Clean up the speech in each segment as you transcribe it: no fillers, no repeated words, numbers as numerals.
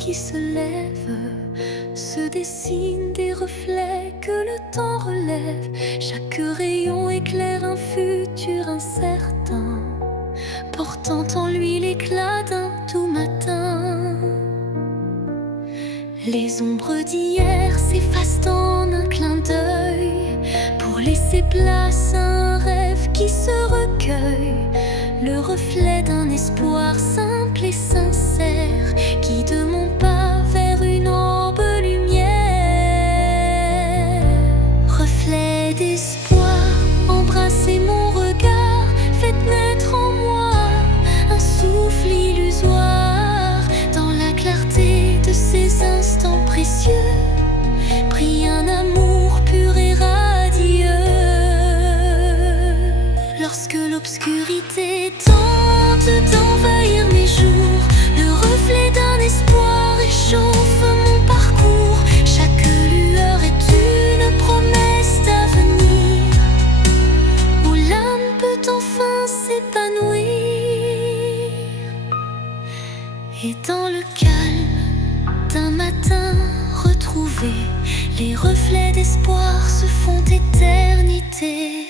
qui se lève, se dessinent des reflets que le temps relève. Chaque rayon éclaire un futur incertain, portant en lui l'éclat d'un tout matin. Les ombres d'hier s'effacent en un clin d'œil, pour laisser place à un rêve qui se recueille. Le reflet d'un espoir simple et sincère, guide mon pas vers une ample lumière. Reflet d'espoir, embrassez mon regard, faites naître en moi un souffle illusoire. Dans la clarté de ces instants précieux, brille un amour pur et radieux. Lorsque l'obscurité tente d'envahir mes jours, le reflet d'un espoir réchauffe mon parcours. Chaque lueur est une promesse d'avenir, où l'âme peut enfin s'épanouir. Et dans le calme d'un matin retrouvé, les reflets d'espoir se font éternité.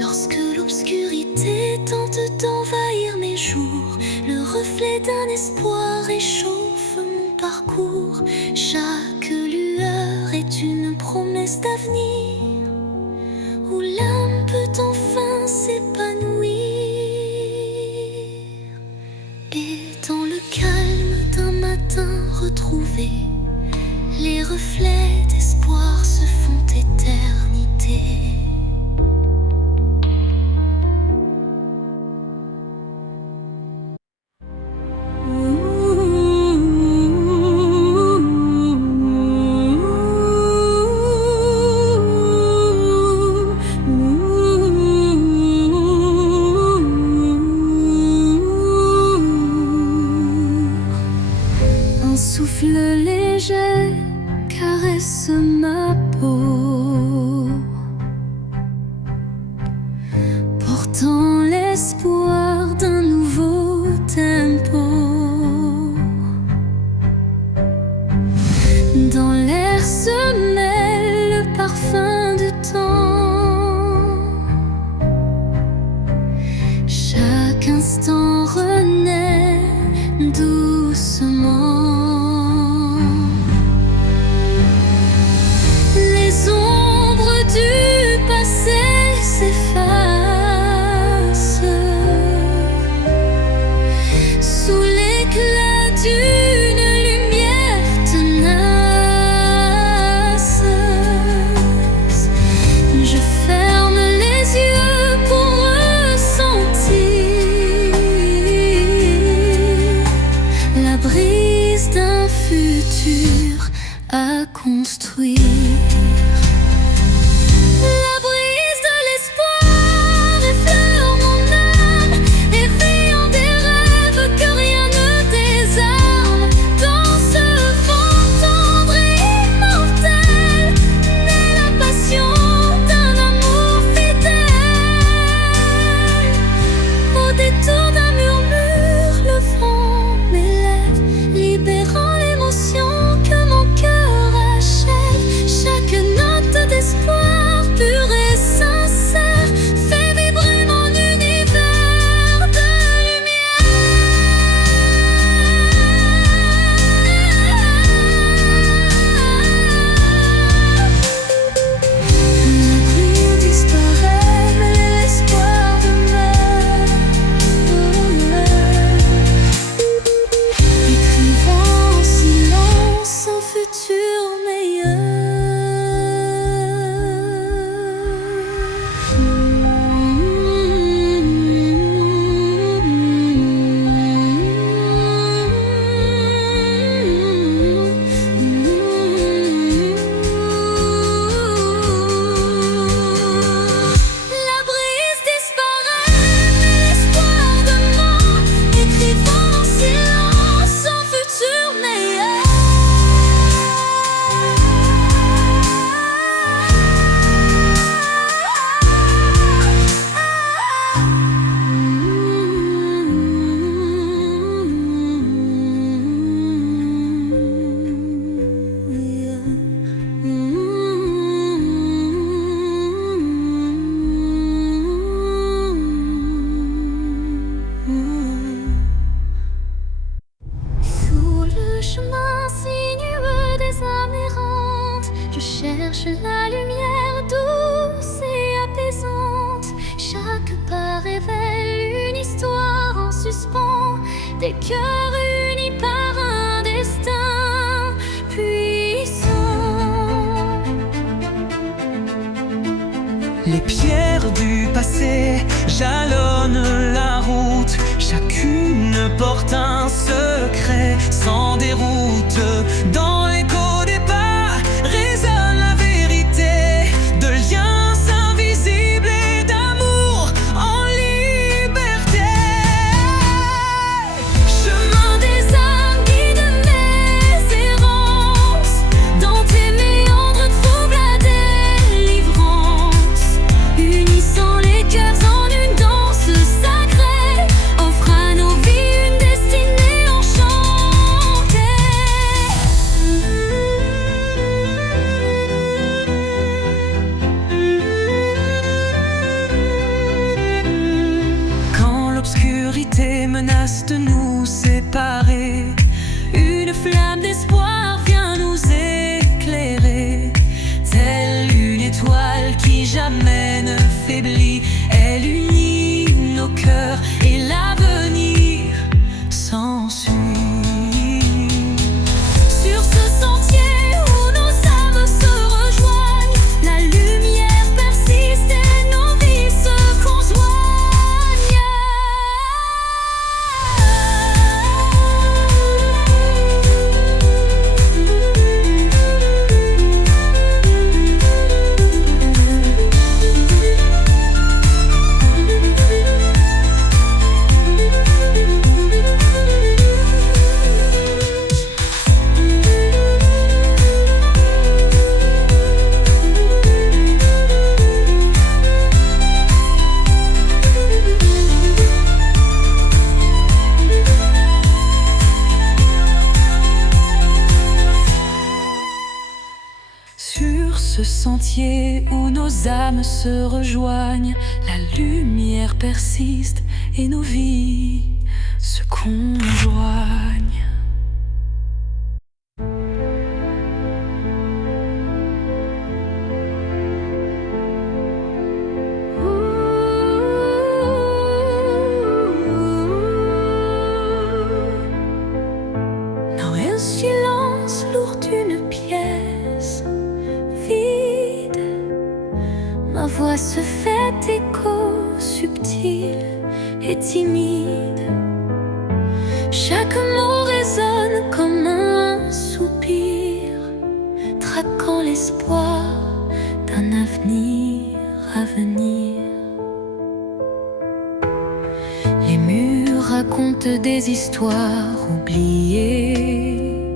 Lorsque l'obscurité tente d'envahir mes jours, le reflet d'un espoir réchauffe mon parcours. Chaque lueur est une promesse d'avenir, où l'âme peut enfin s'épanouir. Et dans le calme d'un matin retrouvé, les reflets d'espoir se font éternité. Un souffle léger caresse ta lumière douce et apaisante. Chaque pas révèle une histoire en suspens, des cœurs unis par un destin puissant. Les pierres du passé jalonnent la route, chacune porte un secret sans déroute. Dans l'écho des pas résonne la vérité de liens invisibles et d'amour en liberté. Chemin des âmes, guide mes errances. Dans tes méandres trouve la délivrance. Unissant les cœurs en une danse sacrée, offre à nos vies une destinée enchantée. Quand l'obscurité menace de nous séparer, une flamme d'espoir vient nous éclairer. Telle une étoile qui jamais ne faiblit, elle unit nos cœurs et l'avenir s'ensuit. Sur ce sentier où nos âmes se rejoignent, la lumière persiste et nos vies se conjoignent. Sur ce sentier où nos âmes se rejoignent, la lumière persiste et nos vies se conjoignent. Dans un silence lourd d'une pièce vide, ma voix se fait écho subtil et timide. Chaque mot résonne comme un soupir, traquant l'espoir d'un avenir à venir. Les murs racontent des histoires oubliées,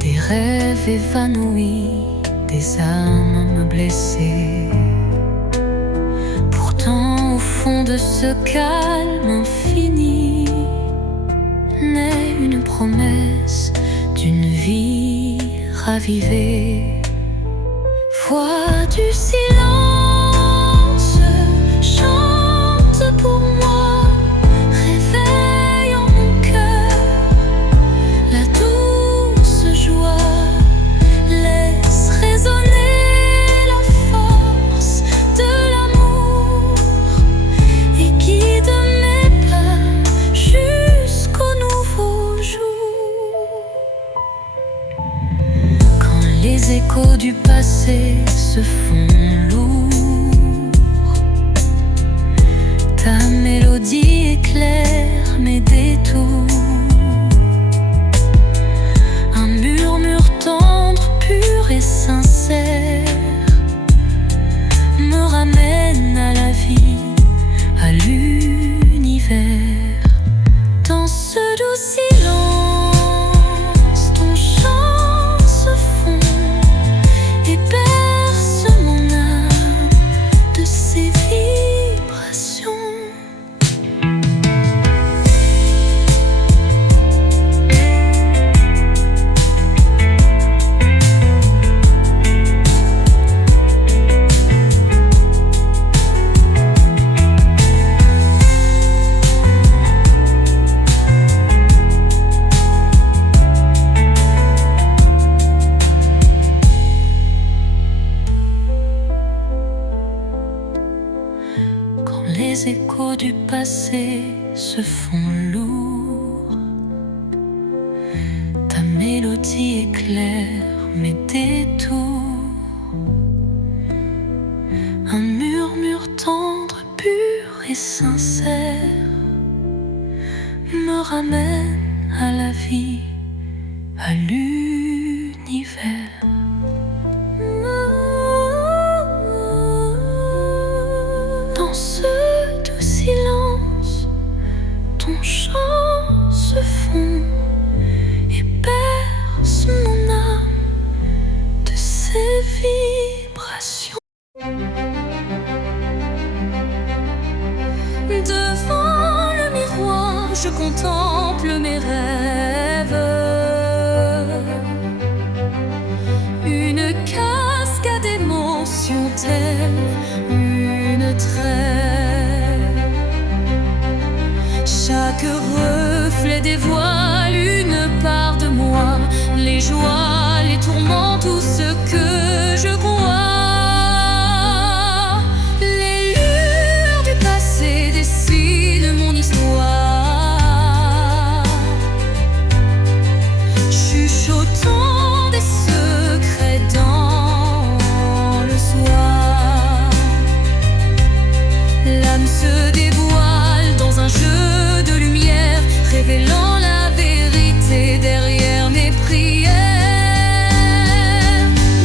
des rêves évanouis, des âmes blessées. Pourtant, au fond de ce calme infini, naît une promesse d'une vie ravivée. Voix du silence, chante pour moi, réveille en mon cœur la douce joie. Laisse résonner la force de l'amour et guide mes pas jusqu'au nouveau jour. Quand les échos du passé se font lourds, ta mélodie éclaire mes détours. Un murmure tendre, pur et sincère me ramène à la vie, à l'univers. Dans ce doux silence, ton chant se fond et berce mon les échos du passé se font lourds. Ta mélodie éclaire mes détours. Un murmure tendre, pur et sincère me ramène à la vie, à l'univers. Dans ce doux silence, ton chant se fond et berce mon âme de ses vibrations. Devant le miroir, je contemple mes rêves. Une cascade d'émotions telle une trêve. Chaque reflet dévoile une part de moi, les joies, les tourments, tout ce que je crois. Les lueurs du passé dessinent mon histoire, chuchotant des secrets dans le soir. L'âme se dévoile dans un jeu de lumière, révélant la vérité derrière mes prières.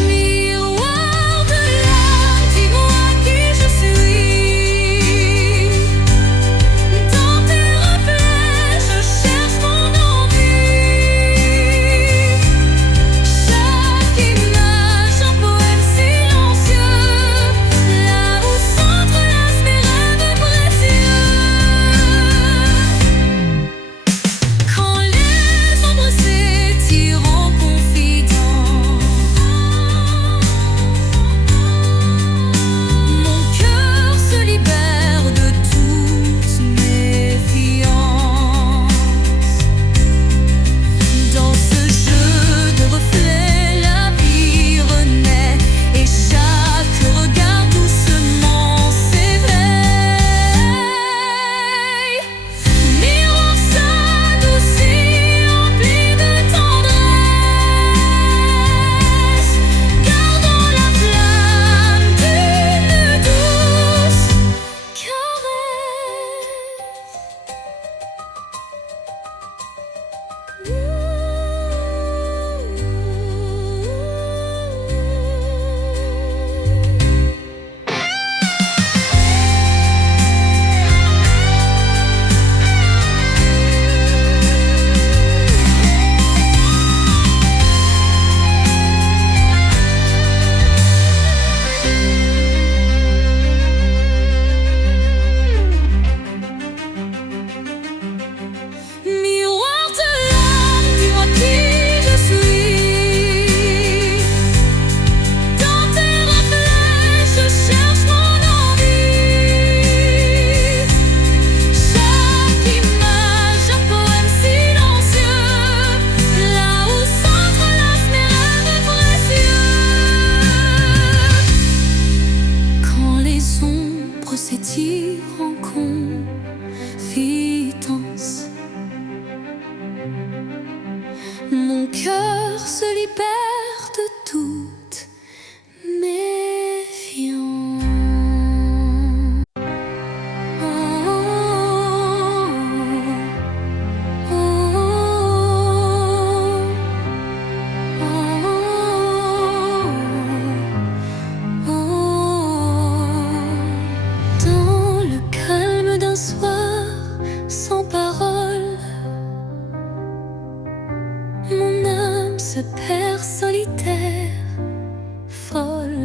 Miroir de l'âme, dis-moi qui je suis. Dans tes reflets, je cherche mon envie. Chaque image, un poème silencieux, là où s'entrelacent mes rêves précieux. Quand les ombres s'étirent en confidence, mon cœur se libère de toute méfiance. Dans ce jeu de reflets, la vie renaît et chaque regard doucement s'éveille. Miroir s'adoucit, empli de tendresse, gardant la flamme d'une douce Miroir de l'âme, dis-moi qui je suis. Dans tes reflets, je cherche mon envie. Chaque image, un poème silencieux, là où s'entrelacent mes rêves précieux. Quand les ombres s'étirent en confidence, mon cœur se libère de toute méfiance. Oh, oh, oh, oh, oh. Dans le calme d'un soir sans parole, mon âme se perd solitaire, folle.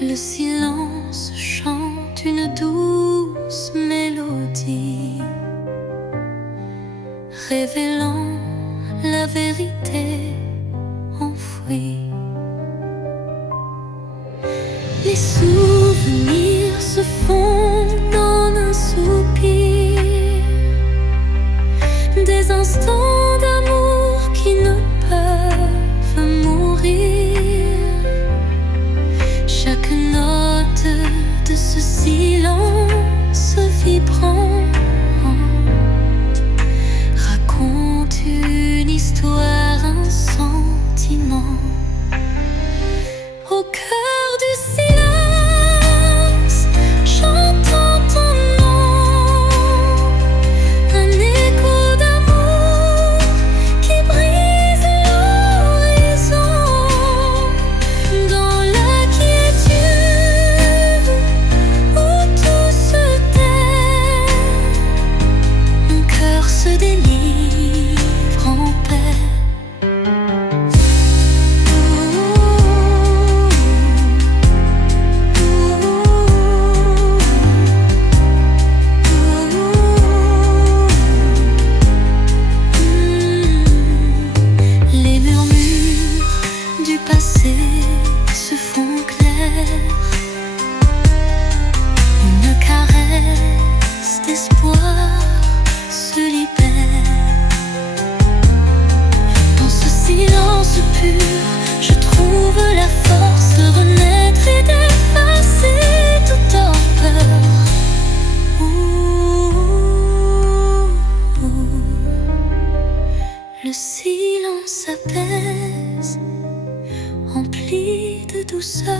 Le silence chante une douce mélodie, révélant la vérité enfouie. Les souvenirs se fondent en un soupir, des instants d'amour qui ne peuvent mourir. Chaque note de ce passés se font clairs. Une caresse d'espoir se libère. Dans ce silence pur, je trouve la force de renaître et d'effacer toute horreur. Le silence apaise, rempli de douceur,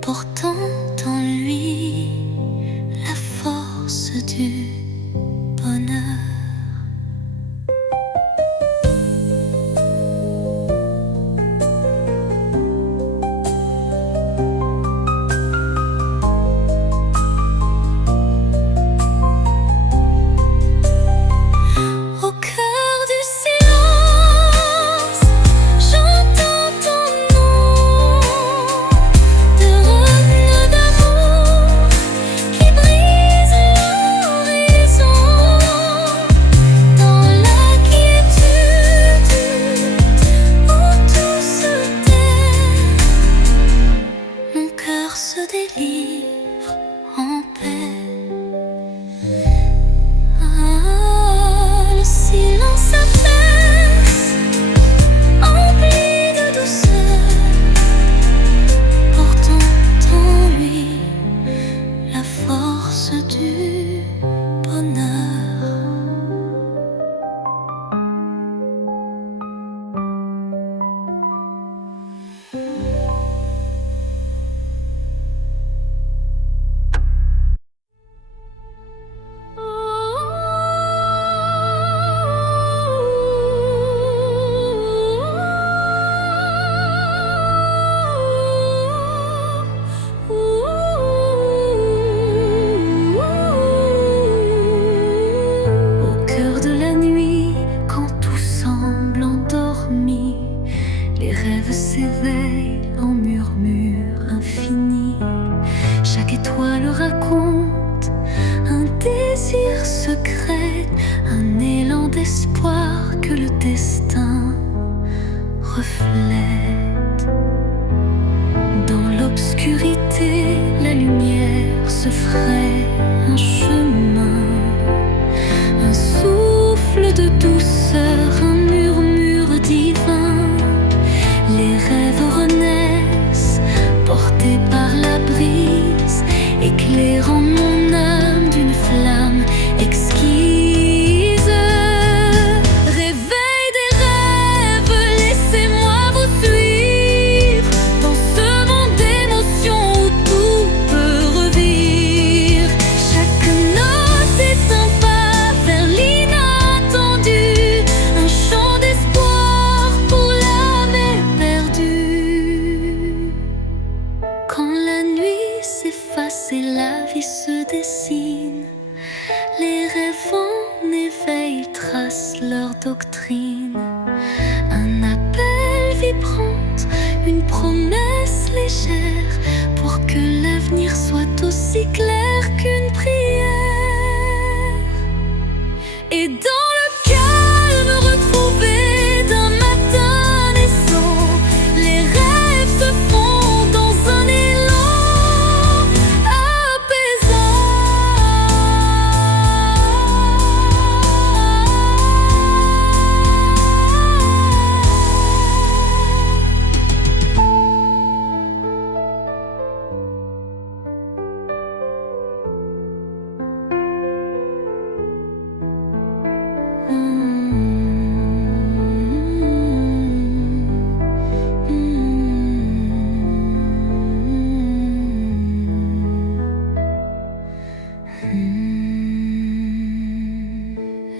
portant en lui la force du bonheur. Se délivre en paix. Ah, le silence apaise, empli de douceur, portant en lui la force du bonheur. Les rêves s'éveillent en murmures infinis. Chaque étoile raconte un désir secret, un élan d'espoir que le destin reflète. Dans l'obscurité, la lumière se fraye un chemin, un souffle de douceur, un murmure divin. Les rêves renaissent, portés par la brise, éclairant mon âme d'une flamme exquise. Réveil des rêves, laissez-moi vous suivre dans ce monde d'émotions où tout peut revivre. Chaque note est un pas vers l'inattendu, un chant d'espoir pour l'âme éperdue. Quand la nuit s'efface et la vie se dessine, les rêves en éveil tracent leur doctrine. Un appel vibrant, une promesse légère, pour que l'avenir soit aussi clair qu'une prière. Et dans le calme retrouvé d'un matin naissant, les rêves se font dans un élan apaisant.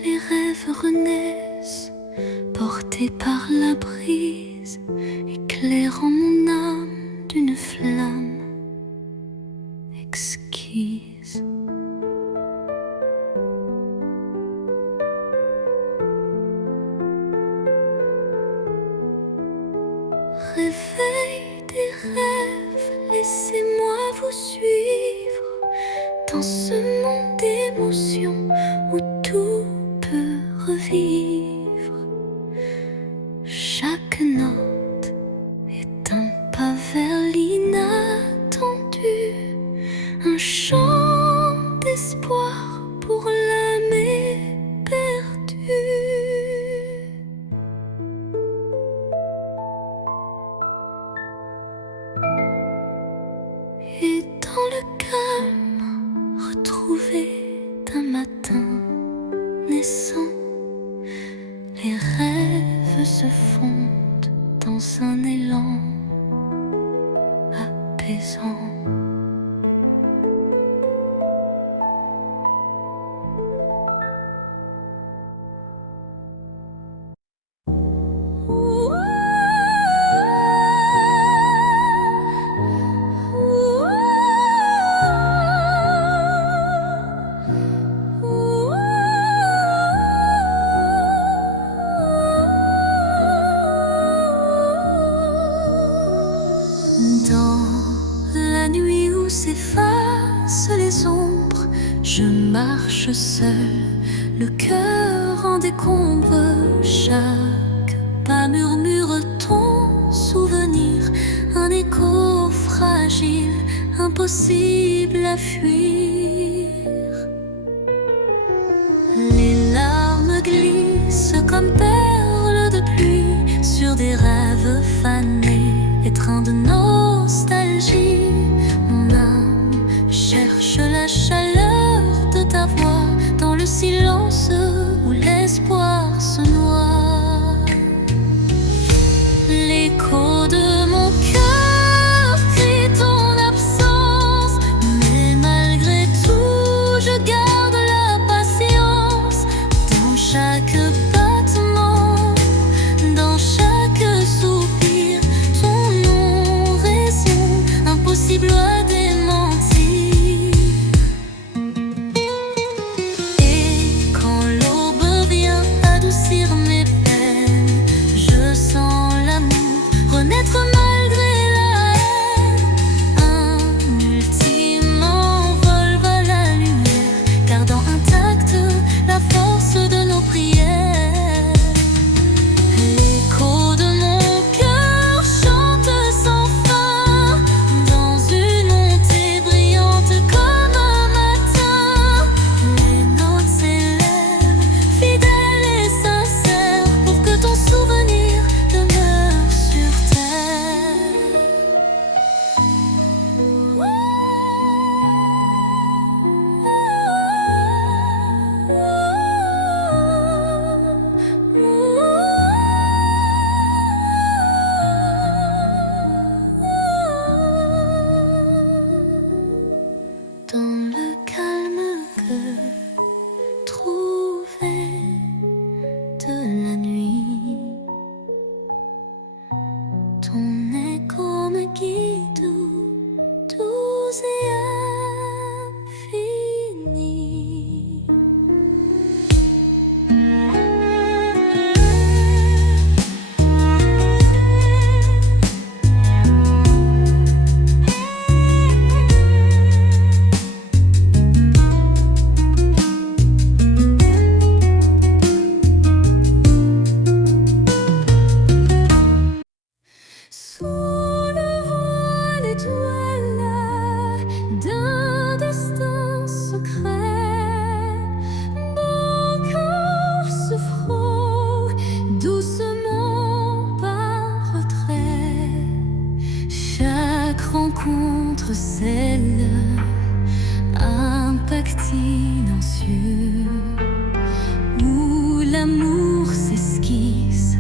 Les rêves renaissent, portés par la brise, éclairant mon âme d'une flamme exquise. Réveil des rêves, laissez-moi vous suivre dans ce monde d'émotions où tout peut revivre. Chaque note élan apaisant. Dans la nuit où s'effacent les ombres, je marche seul, le cœur en décombre. Chaque pas murmure ton souvenir, un écho fragile, impossible à fuir. Les larmes glissent comme perles de pluie sur des rêves fanés, étreints de nostalgie. Mon âme cherche la chaleur de ta voix dans le silence où l'espoir se noie. L'écho de mon cœur crie ton absence, mais malgré tout je garde la patience. Dans chaque battement, dans chaque soupir, ton nom résonne, impossible à démentir. Et quand l'aube vient adoucir mes peines, je sens l'amour renaître malgré la haine. Un ultime envol vers la lumière, gardant intacte la force de nos prières. L'écho de mon cœur chante sans fin, dans une montée brillante comme un matin. Les notes s'élèvent, fidèles et sincères, pour que ton souvenir demeure sur terre. Dans le calme que trouvé de la nuit, ton écho me guide doux et infini. Sous le voile étoilé d'un destin secret, mon cœur se frôle doucement par retrait. Chaque rencontre scelle un pacte silencieux où l'amour s'esquisse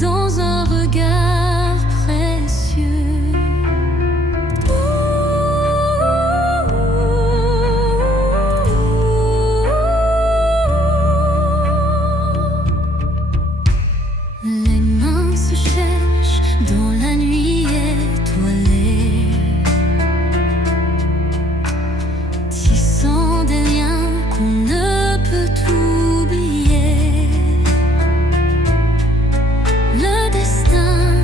dans un regard précieux. Les mains se cherchent dans la nuit étoilée, tissant des liens qu'on ne peut oublier. Le destin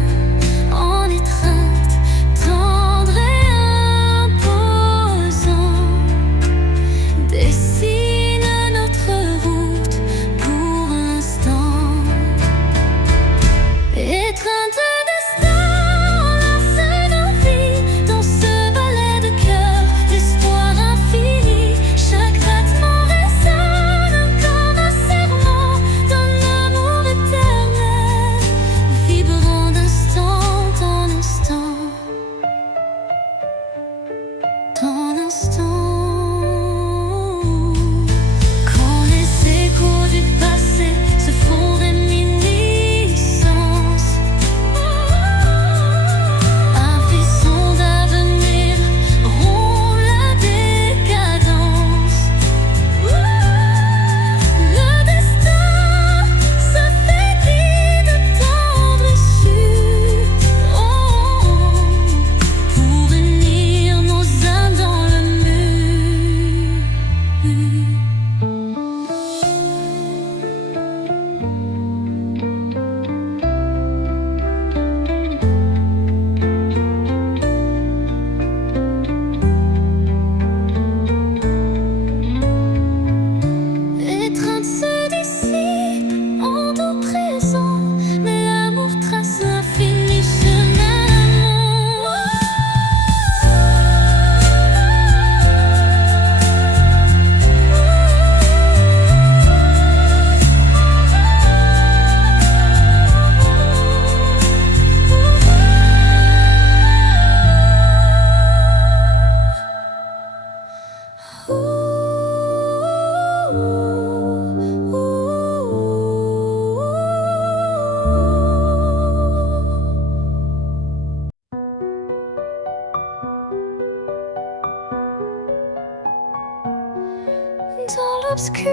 l'obscurité,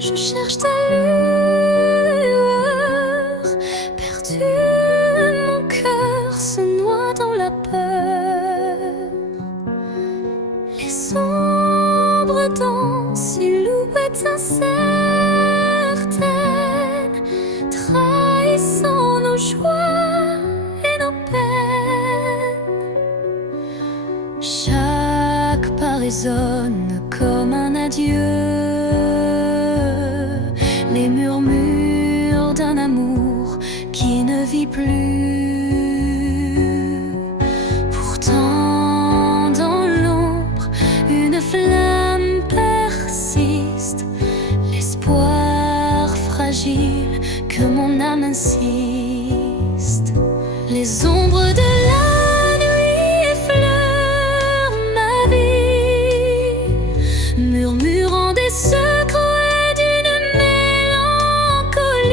je cherche ta lueur. Perdu, mon cœur se noie dans la peur. Les ombres dansent, silhouettes incertaines, trahissant nos joies et nos peines. Chaque pas résonne comme un adieu, les murmures d'un amour qui ne vit plus. Pourtant dans l'ombre, une flamme persiste, l'espoir fragile que mon âme insiste. Les ombres de la nuit effleurent ma vie, murmurant des secrets d'une mélancolie.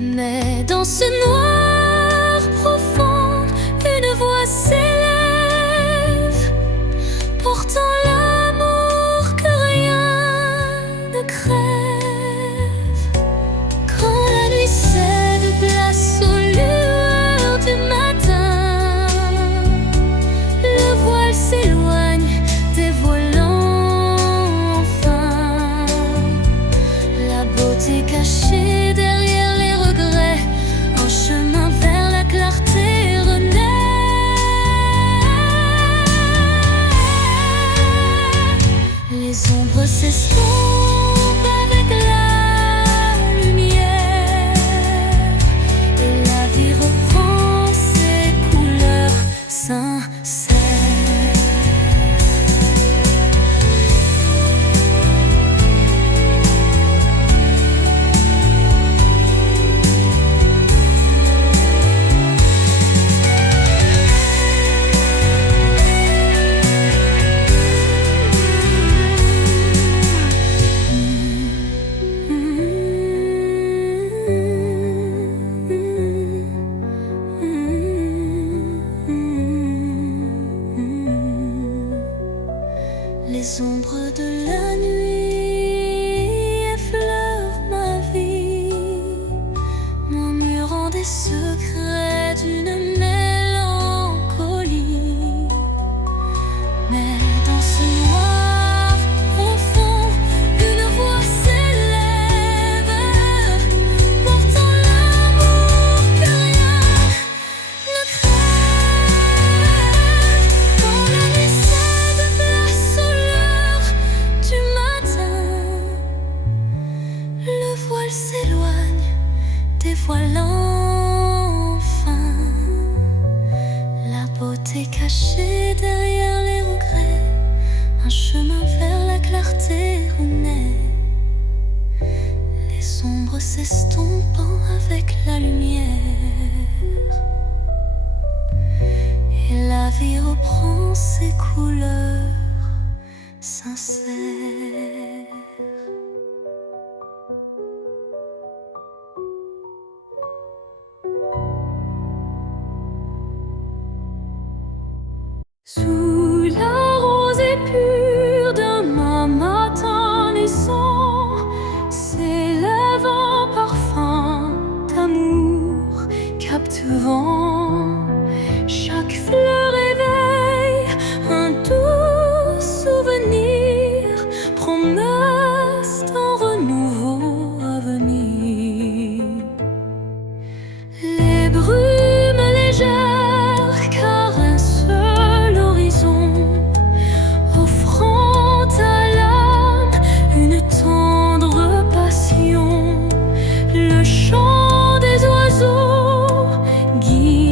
Mais dans ce noir profond, une voix s'élève, portant l'amour que rien ne crève. Quand la nuit cède place aux lueurs du matin, le voile s'éloigne, dévoilant enfin la beauté cachée derrière les regrets. Un chemin vers la clarté renaît. Les ombres s'estompent avec la lumière, et la vie reprend ses couleurs sincères. Les ombres de la nuit effleurent ma vie, murmurant des secrets d'une mélancolie. Mais dans ce noir profond, une voix s'élève, portant l'amour que rien ne crève. Quand la nuit cède place aux lueurs du matin, le voile s'éloigne, dévoilant enfin la beauté cachée derrière les regrets. Un chemin vers la clarté renaît, les ombres s'estompant avec la lumière, et la vie reprend ses couleurs sincères. Sous la rosée pure d'un matin naissant, s'élève un parfum d'amour captivant. Chaque fleur éveille un doux souvenir, promesse d'un renouveau à venir. Les brumes légères caressent l'horizon, offrant à l'âme une tendre passion. Le chant des oiseaux guide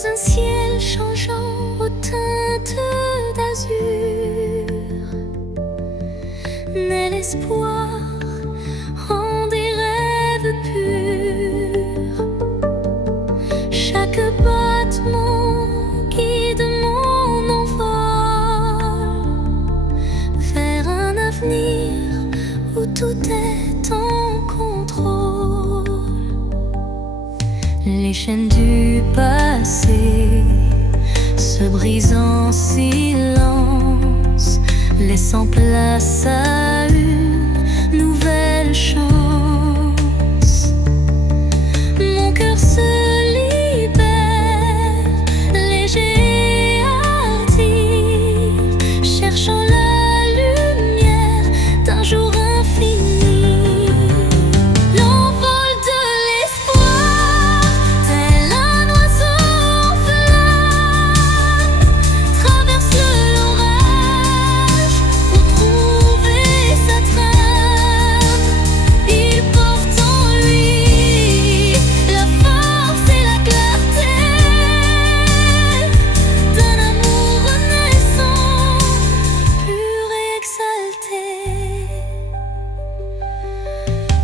sous un ciel changeant aux teintes d'azur, naît l'espoir en des rêves purs. Chaque battement guide mon envol vers un avenir où tout est en contrôle. Les chaînes du passé se brisent en silence, laissant place à une nouvelle chance. Mon cœur se libère, léger et hardi, cherchant la lumière d'un jour infini. L'envol de l'espoir, tel un oiseau en flamme, traverse l'orage pour trouver sa trame. Il porte en lui la force et la clarté d'un amour renaissant, pur et exalté.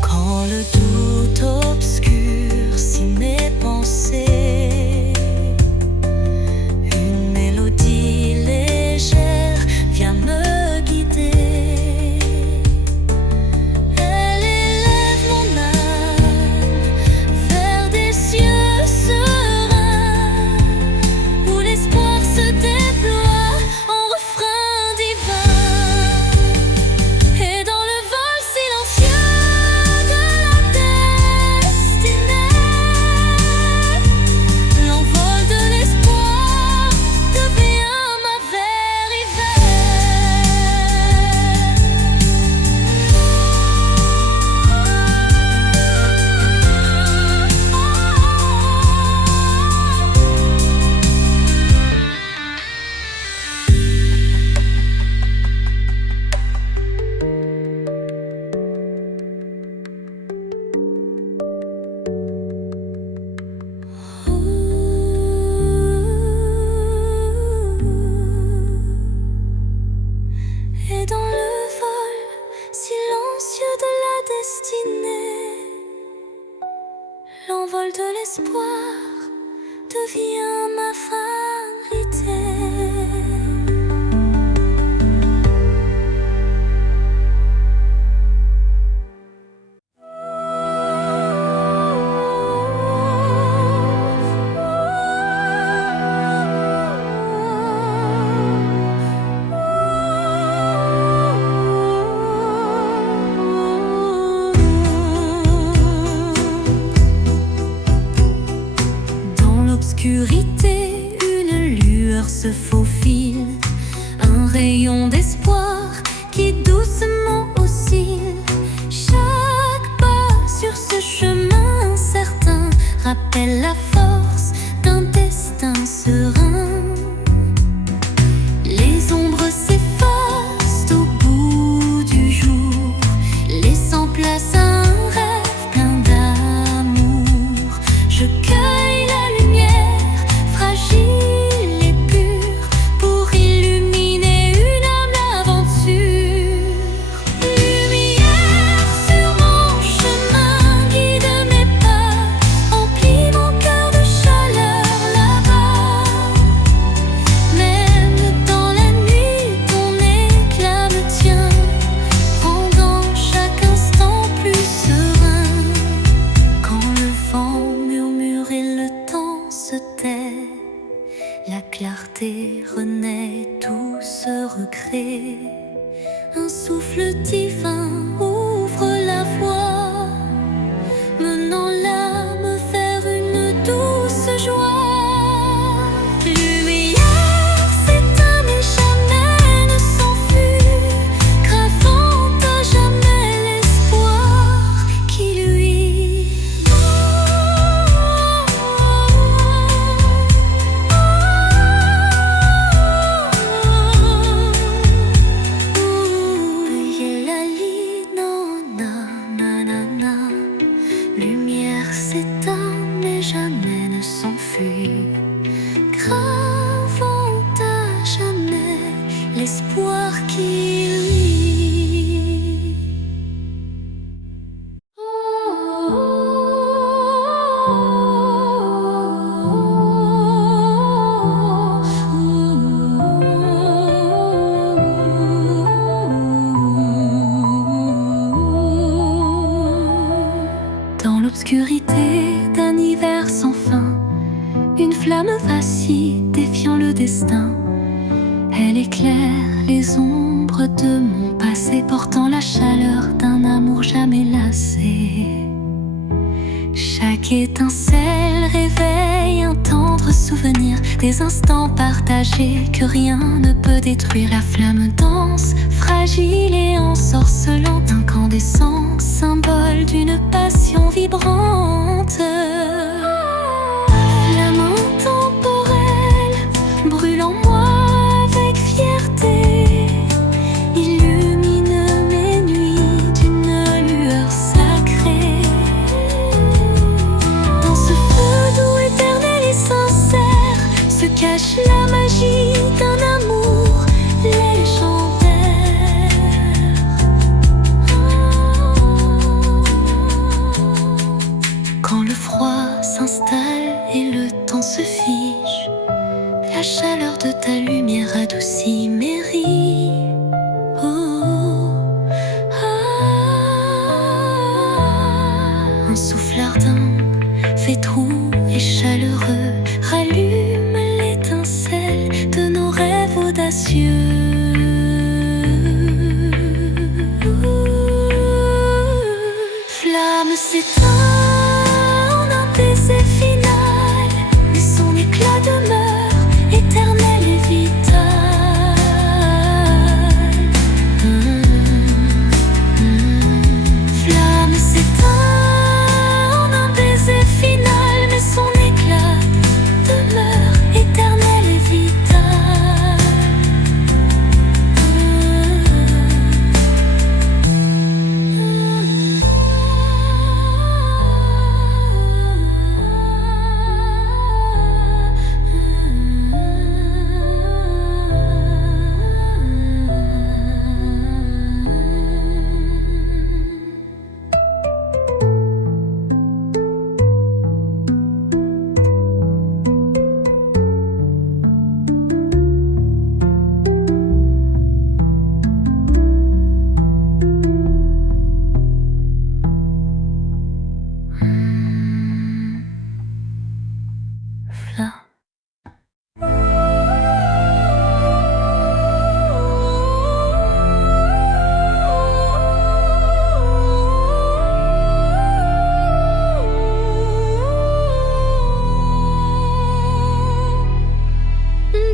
Quand le doute obscurcit mes pensées, une mélodie légère vient me guider. Elle élève mon âme vers des cieux sereins, où l'espoir se déploie en refrain divin. Et dans le vol silencieux de la destinée, l'envol de l'espoir devient ma vérité. Et dans le vol silencieux de la destinée, l'envol de l'espoir devient ma vérité. Dans l'obscurité, une lueur se faufile, un rayon d'espoir qui doucement oscille. Chaque pas sur ce chemin incertain rappelle la force d'un destin serein. Les ombres s'effacent au bout du jour, laissant place à un rêve plein d'amour. Je cueille la lumière l'obscurité d'un hiver sans fin, une flamme vacille défiant le destin. Elle éclaire les ombres de mon passé, portant la chaleur d'un amour jamais lassé. Chaque étincelle réveille un tendre souvenir, des instants partagés que rien ne peut détruire. La flamme danse, fragile et ensorcelante, incandescent, symbole d'une passion vibrante. Flamme intemporelle, brûle en moi avec fierté, illumine mes nuits d'une lueur sacrée. Dans ce feu doux, éternel et sincère, se cache la magie d'un amour légendaire. Quand le froid s'installe et le temps se fige, la chaleur de ta lumière adoucit mes rides. Un souffle ardent, fétroux et chaleureux, rallume l'étincelle de nos rêves audacieux. Flamme s'éteint en un baiser final, mais son éclat demeure éternel et vital. Flamme s'éteint en un baiser final, mais son éclat demeure éternel et vital.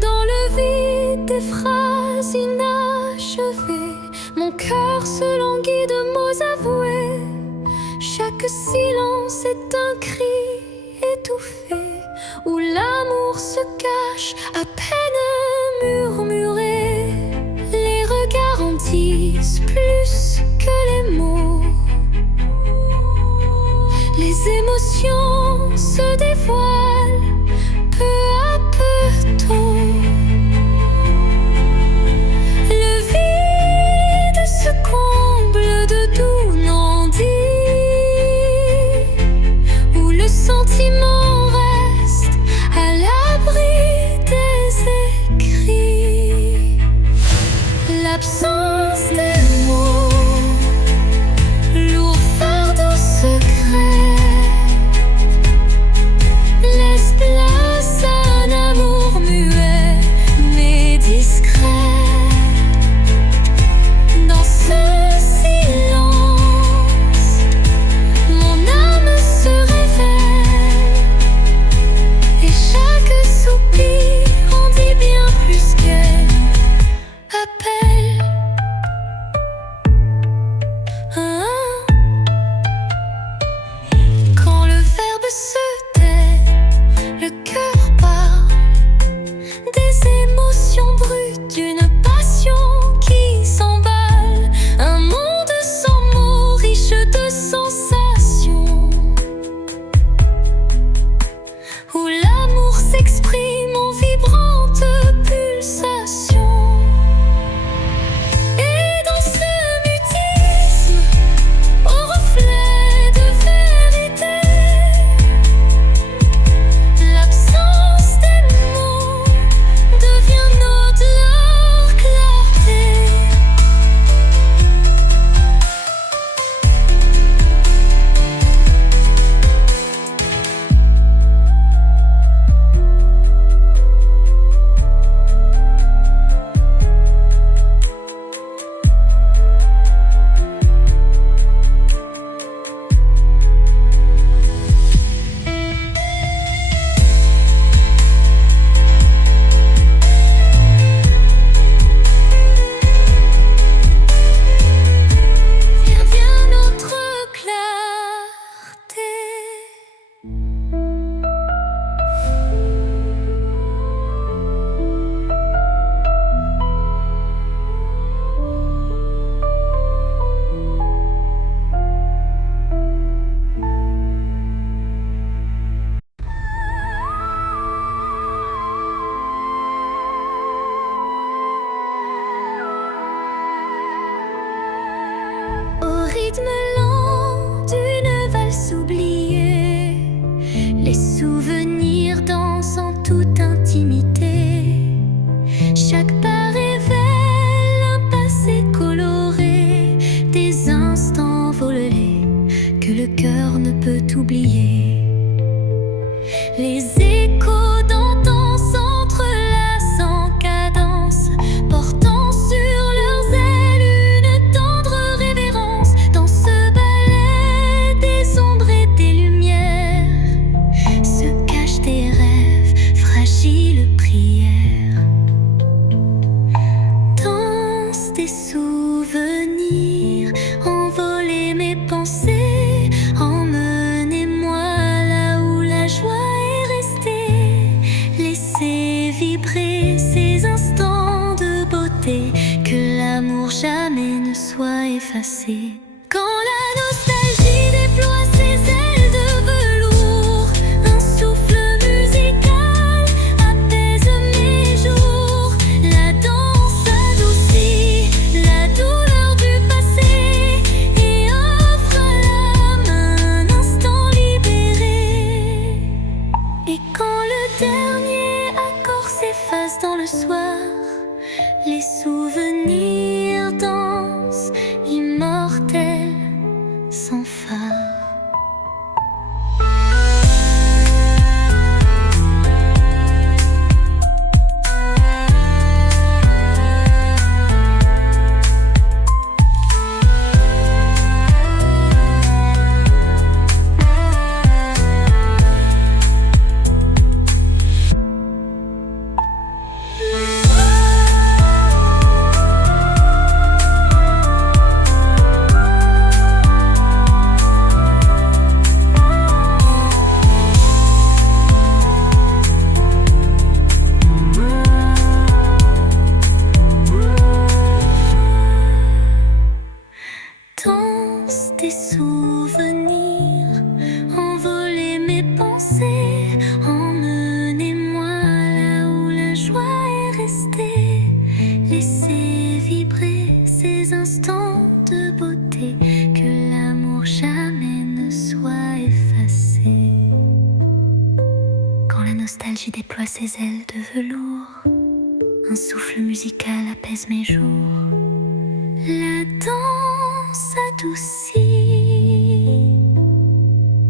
Dans le vide des phrases inachevées, mon cœur se languit de mots avoués. Chaque silence est un cri étouffé, où l'amour se cache à peine murmuré. Les regards en disent plus que les mots, les émotions se dévoilent peu à peu tôt. Le vide se comble de doux non-dits, où le sentiment reste à l'abri des écrits. L'absence des mots, lourd fardeau secret, cœur ne peut oublier. Les échos d'antan s'entrelacent en cadence, portant sur leurs ailes une tendre révérence. Dans ce ballet des ombres et des lumières se cachent des rêves, fragiles prières. Danse des souvenirs, envoler mes pensées, emmenez-moi là où la joie est restée. Laissez vibrer ces instants de beauté, que l'amour jamais ne soit effacé. Quand la nostalgie déploie ses ailes de velours, un souffle musical apaise mes jours. La danse adoucit la douleur du passé et offre à l'âme un instant libéré. Et quand le dernier accord s'efface dans le soir, les souvenirs dansent, immortels, sans phare. Danse des souvenirs, envoler mes pensées, emmenez-moi là où la joie est restée. Laissez vibrer ces instants de beauté, que l'amour jamais ne soit effacé. Quand la nostalgie déploie ses ailes de velours, un souffle musical apaise mes jours. La danse adoucit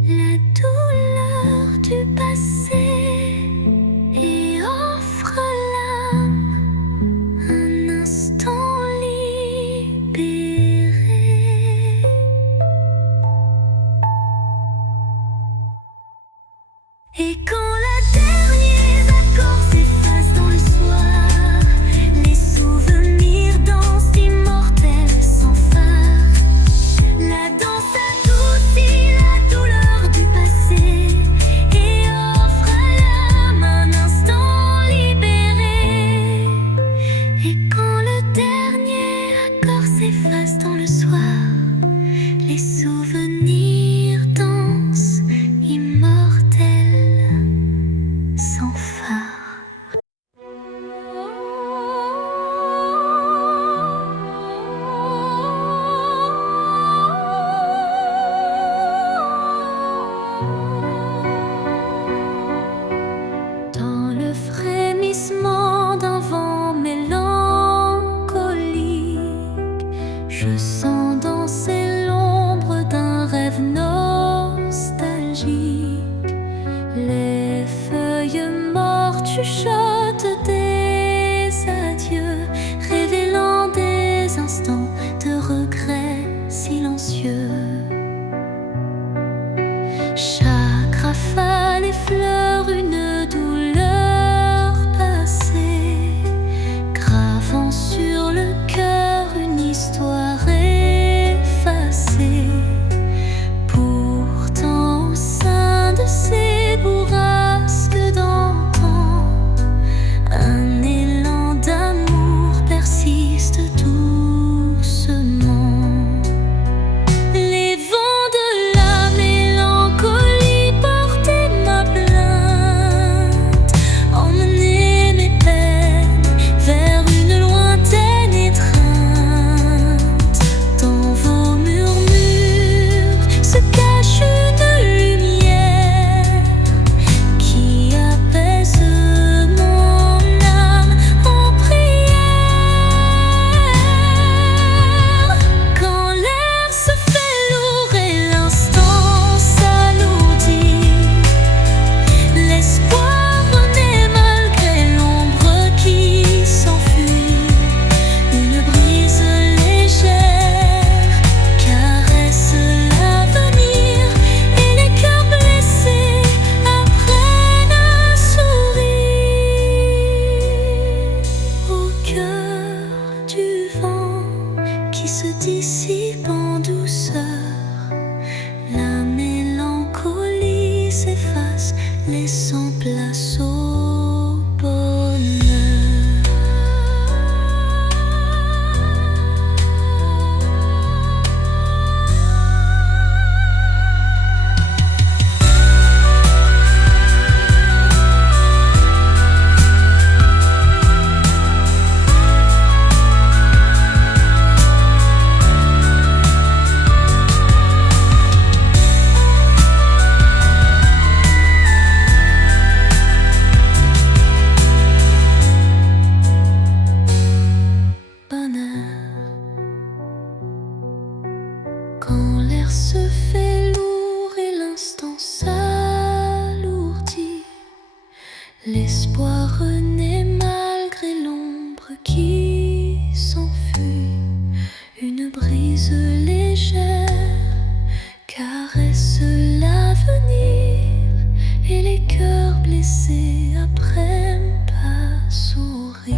la douleur du passé et offre à l'âme un instant libéré. Et quand la dernier accord s'efface dans le soir, les souvenirs dansent, immortels, sans phare. La danse adoucit la douleur du passé et offre à l'âme un instant libéré. Et quand le dernier accord s'efface dans le soir, les souvenirs dansent, immortels, sans phare. Dans le frémissement d'un vent mélancolique, je sens danser l'ombre d'un rêve nostalgique. Les feuilles mortes chuchotent des adieux, révélant des instants de regret silencieux. Chaque rafale effleure une douleur passée, gravant sur le cœur une histoire effacée. Pourtant au sein de ces bourrasques d'antan, un élan d'amour persiste doucement. Les vents de la mélancolie portaient ma plainte. l'espoir renaît malgré l'ombre qui s'enfuit. Une brise légère caresse l'avenir et les cœurs blessés apprennent à sourire.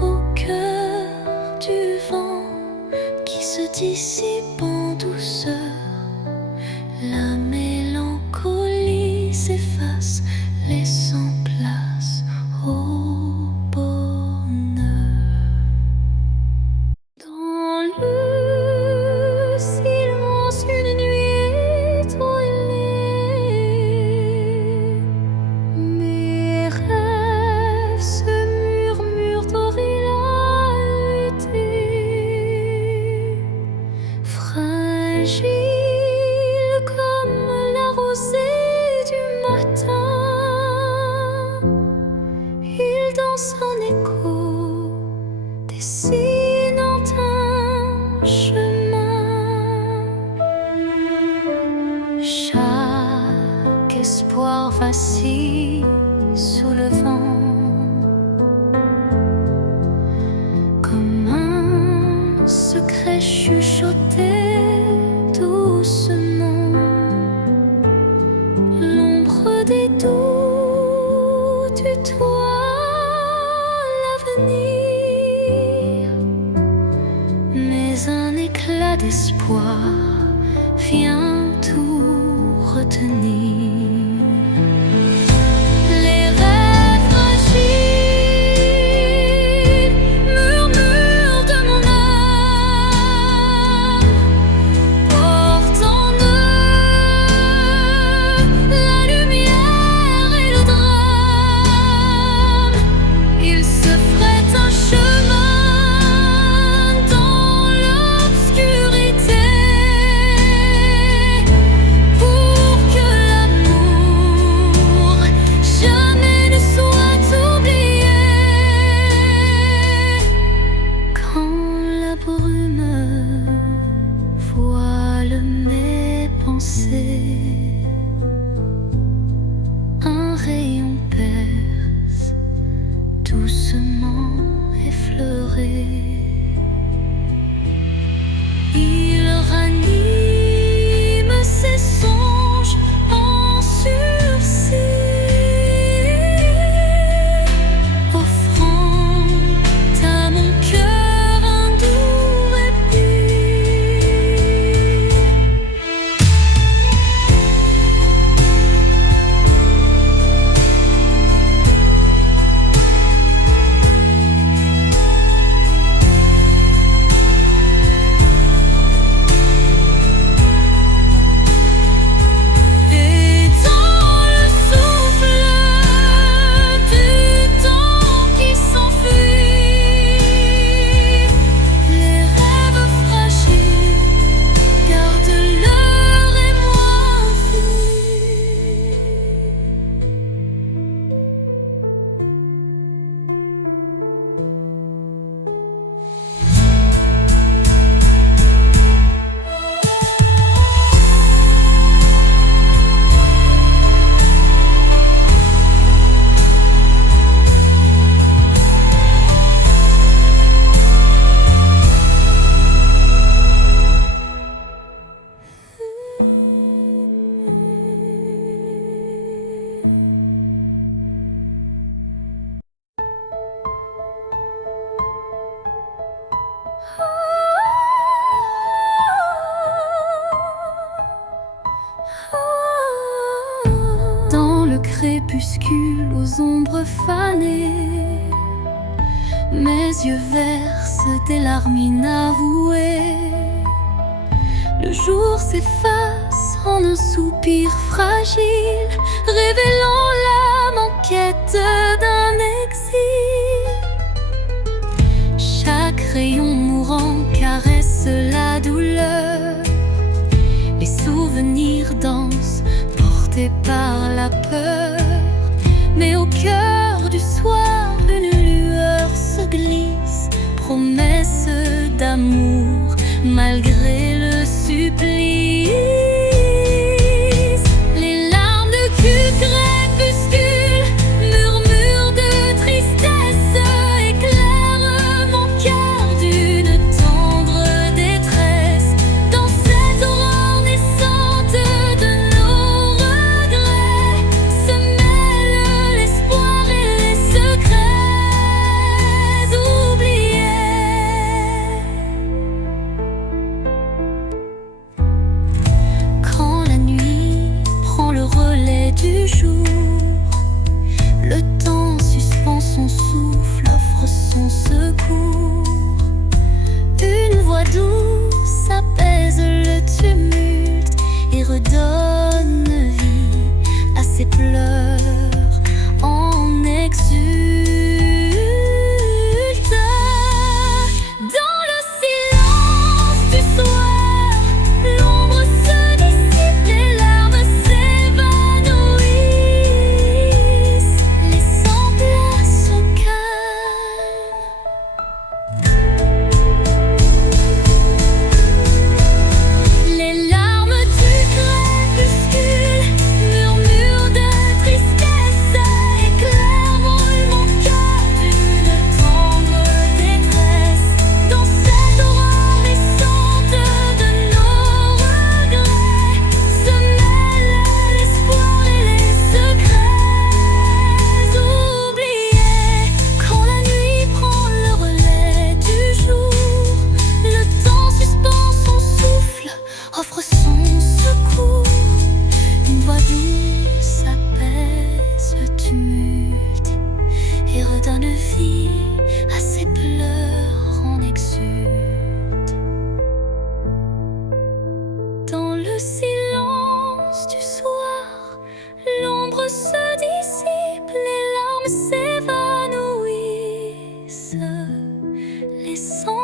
Au cœur du vent qui se dissipe en douceur, la mélancolie s'efface, laissant place au bonheur. Dans le silence, une nuit étoilée, mes rêves se murmurent d'orialité. Fragile comme la rosée du matin, il danse en écho, dessinant un chemin. Chaque espoir vacille sous le vent, comme un secret chuchoté doucement. L'ombre des doutes tutoie l'avenir, mais un éclat d'espoir vient tout retenir. Les rêves fragiles murmurent de mon âme, portent en eux la lumière et le drame. Ils se frayent un chemin dans l'obscurité pour que l'amour jamais ne soit oublié. Quand la brume voile mes pensées, un rayon perce, doucement effleuré. Il ranime ses songes en sursis, offrant à mon cœur un doux répit. Et dans le souffle du temps qui s'enfuit, les rêves fragiles gardent leur émoi infini. Dans le crépuscule aux ombres fanées, mes yeux versent des larmes inavouées. Le jour s'efface en un soupir fragile, révélant l'âme en quête d'un exil. Chaque rayon mourant caresse la douleur, les souvenirs dansent portés par la peur. Mais au cœur du soir, une lueur se glisse, promesse d'amour malgré le supplice. Les larmes de cul du jour. Le temps suspend son souffle, offre son secours. Une voix douce apaise le tumulte et redonne vie à ses pleurs en exulte. Dans le silence du soir, l'ombre se dissipe, les larmes s'évanouissent, laissant place au calme. Les larmes du crépuscule, murmures de tristesse, éclairent mon cœur d'une tendre détresse. Dans cette aurore naissante de nos regrets se mêlent l'espoir et les secrets oubliés. Quand la nuit prend le relais du jour, le temps suspend son souffle, offre son secours. Une voix douce apaise le tumulte et redonne vie à ses pleurs en exulte. Dans le silence du soir, l'ombre se dissipe, les larmes s'évanouissent, laissant